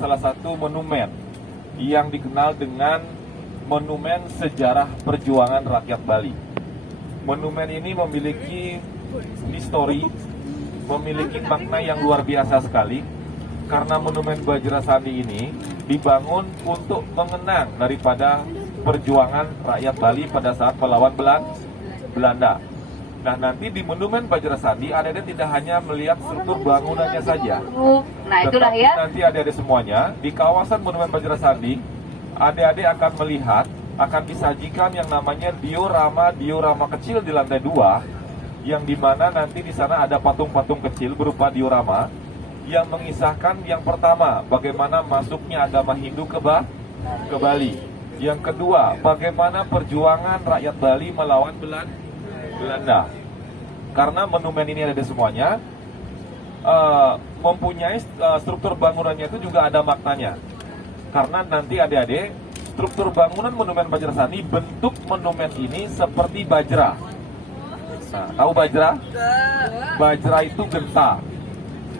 salah satu monumen yang dikenal dengan Monumen Sejarah Perjuangan Rakyat Bali. Monumen ini memiliki histori, memiliki makna yang luar biasa sekali, karena Monumen Bajrasandi ini dibangun untuk mengenang daripada perjuangan rakyat Bali pada saat melawan Belanda. Nah, nanti di Monumen Bajrasandi adik-adik tidak hanya melihat struktur bangunannya saja. Nah, itulah ya. Nanti adik-adik semuanya di kawasan Monumen Bajrasandi, adik-adik akan melihat, akan disajikan yang namanya diorama kecil di lantai 2, yang dimana nanti di sana ada patung-patung kecil berupa diorama yang mengisahkan yang pertama, bagaimana masuknya agama Hindu ke Bali. Yang kedua, bagaimana perjuangan rakyat Bali melawan Belanda. Karena monumen ini ada semuanya, mempunyai struktur bangunannya itu juga ada maknanya. Karena nanti adik-adik, struktur bangunan Monumen Bajrasandi, bentuk monumen ini seperti bajra. Nah, tahu bajra? Bajra itu genta.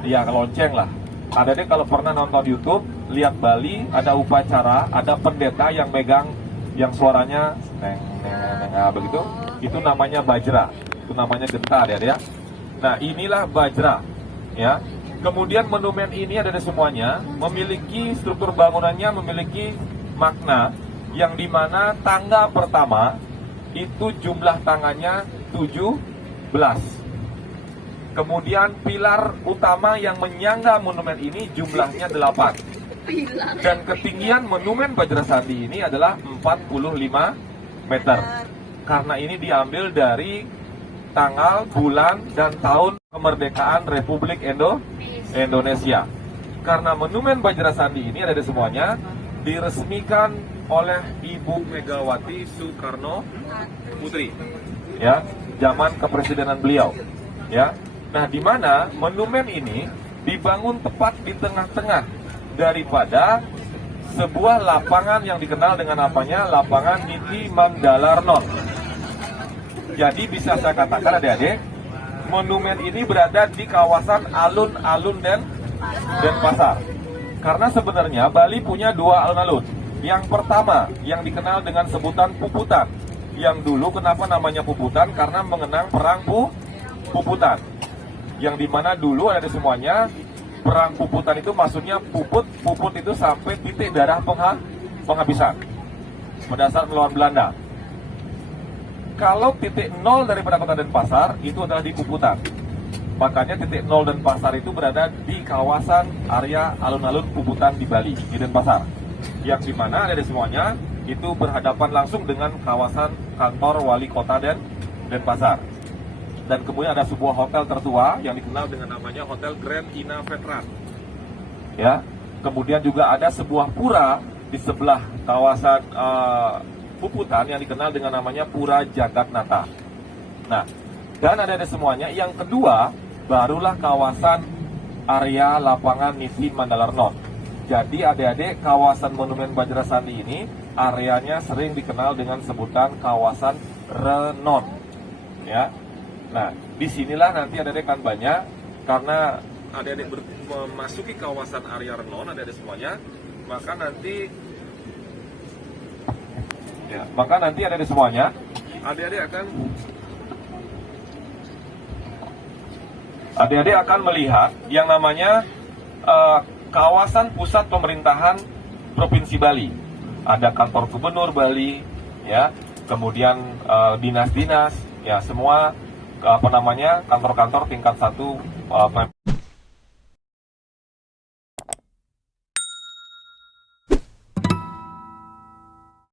Ya, lonceng lah. Adik-adik kalau pernah nonton YouTube, lihat Bali, ada upacara, ada pendeta yang megang, yang suaranya begitu. Itu namanya bajra, itu namanya genta, adik-adik ya. Nah, inilah bajra, ya. Kemudian monumen ini ada di semuanya, memiliki struktur bangunannya, memiliki makna, yang dimana tangga pertama itu jumlah tangannya 17. Kemudian pilar utama yang menyangga monumen ini jumlahnya 8. Dan ketinggian Monumen Bajrasandi ini adalah 45 meter. Karena ini diambil dari tanggal, bulan, dan tahun kemerdekaan Republik Indonesia. Karena Monumen Bajrasandi ini ada di semuanya, diresmikan oleh Ibu Megawati Soekarno Putri, ya, zaman kepresidenan beliau, ya. Nah, di mana monumen ini dibangun tepat di tengah-tengah daripada sebuah lapangan yang dikenal dengan apanya, lapangan Niti Mandalarnon. Jadi bisa saya katakan adik-adik, monumen ini berada di kawasan alun-alun Denpasar. Karena sebenarnya Bali punya 2 alun-alun. Yang pertama yang dikenal dengan sebutan Puputan. Yang dulu kenapa namanya Puputan? Karena mengenang perang Puputan. Yang dimana dulu ada di semuanya, perang Puputan itu maksudnya puput itu sampai titik darah penghabisan pada saat melawan Belanda. Kalau titik 0 daripada kota Denpasar itu adalah di Puputan. Makanya titik 0 Denpasar itu berada di kawasan area alun-alun Puputan di Bali, di Denpasar. Yang dimana ada di semuanya itu berhadapan langsung dengan kawasan kantor wali kota Denpasar. Dan kemudian ada sebuah hotel tertua yang dikenal dengan namanya Hotel Grand Ina Veteran. Ya, kemudian juga ada sebuah pura di sebelah kawasan Puputan yang dikenal dengan namanya Pura Jagatnata. Nah, dan ada semuanya. Yang kedua, barulah kawasan area lapangan Niti Mandalarnon. Jadi adik-adik, kawasan Monumen Bajrasandi ini areanya sering dikenal dengan sebutan kawasan Renon. Ya. Nah, disinilah nanti adik-adik kan banyak, karena adik-adik memasuki kawasan area Renon, adik-adik semuanya, maka nanti adik-adik semuanya, adik-adik akan melihat yang namanya kawasan pusat pemerintahan Provinsi Bali. Ada kantor gubernur Bali, ya, kemudian dinas-dinas, ya, semua kantor-kantor tingkat 1